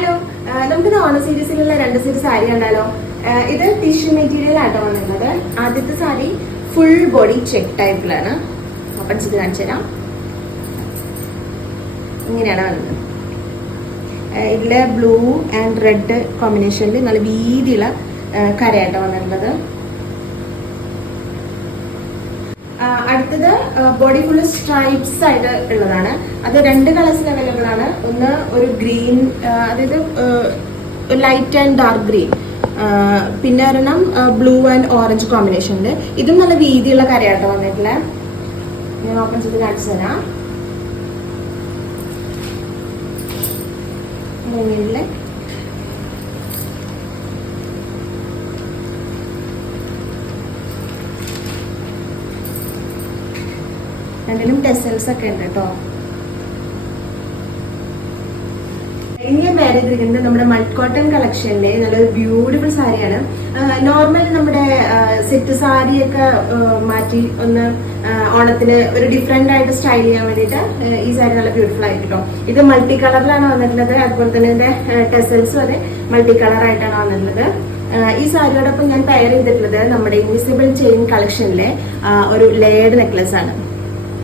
Hello, നമുക്ക് ഓണ സീരീസിലുള്ള 2 series sari കണ്ടാലോ. ഇത് ടിഷ്യൂ മെറ്റീരിയൽ ആയിട്ടോ വന്നിരുന്നത്. ആദ്യത്തെ സാരി ഫുൾ ബോഡി ചെക്ക് ടൈപ്പിലാണ്. ഓപ്പൺ ചെയ്ത് കാണിച്ചു തരാം. ഇങ്ങനെയാണ് വന്നത്. ഇതില് ബ്ലൂ ആൻഡ് റെഡ് കോമ്പിനേഷനിൽ നല്ല വീതിയുള്ള കരയായിട്ടോ വന്നിട്ടുള്ളത്. അടുത്തത് ബോഡി ഫുള്ള് സ്ട്രൈപ്സ് ആയിട്ട് ഉള്ളതാണ്. അത് 2 കളേഴ്സിൽ അവൈലബിൾ ആണ്. ഒന്ന് ഒരു ഗ്രീൻ, അതായത് ലൈറ്റ് ആൻഡ് ഡാർക്ക് ഗ്രീൻ, പിന്നെ ഒരെണ്ണം ബ്ലൂ ആൻഡ് ഓറഞ്ച് കോമ്പിനേഷനിൽ. ഇതും നല്ല വീതിയുള്ള കരയാട്ടോ വന്നിട്ടില്ല. ഞാൻ ഓപ്പൺ ചെയ്ത് കാണിച്ചു തരാം. ഇങ്ങനെയുള്ള രണ്ടിലും ടെസൽസ് ഒക്കെ ഉണ്ട് കേട്ടോ. ഇനി വേറെ ചെയ്തിരിക്കുന്നത് നമ്മുടെ മൾട്ട് കോട്ടൺ കളക്ഷനിലെ നല്ലൊരു ബ്യൂട്ടിഫുൾ സാരിയാണ്. നോർമൽ നമ്മുടെ സെറ്റ് സാരിയൊക്കെ മാറ്റി ഒന്ന് ഓണത്തിന് ഒരു ഡിഫറെന്റ് ആയിട്ട് സ്റ്റൈൽ ചെയ്യാൻ വേണ്ടിയിട്ട് ഈ സാരി നല്ല ബ്യൂട്ടിഫുൾ ആയിട്ട് കേട്ടോ. ഇത് മൾട്ടി കളറിലാണ് വന്നിട്ടുള്ളത്. അതുപോലെ തന്നെ ഇതിന്റെ ടെസൽസും അതെ മൾട്ടി കളർ ആയിട്ടാണ് വന്നിട്ടുള്ളത്. ഈ സാരിയോടൊപ്പം ഞാൻ പെയർ ചെയ്തിട്ടുള്ളത് നമ്മുടെ ഇൻവിസിബിൾ ചെയിൻ കളക്ഷനിലെ ഒരു ലേയർഡ് നെക്ലസ് ആണ്.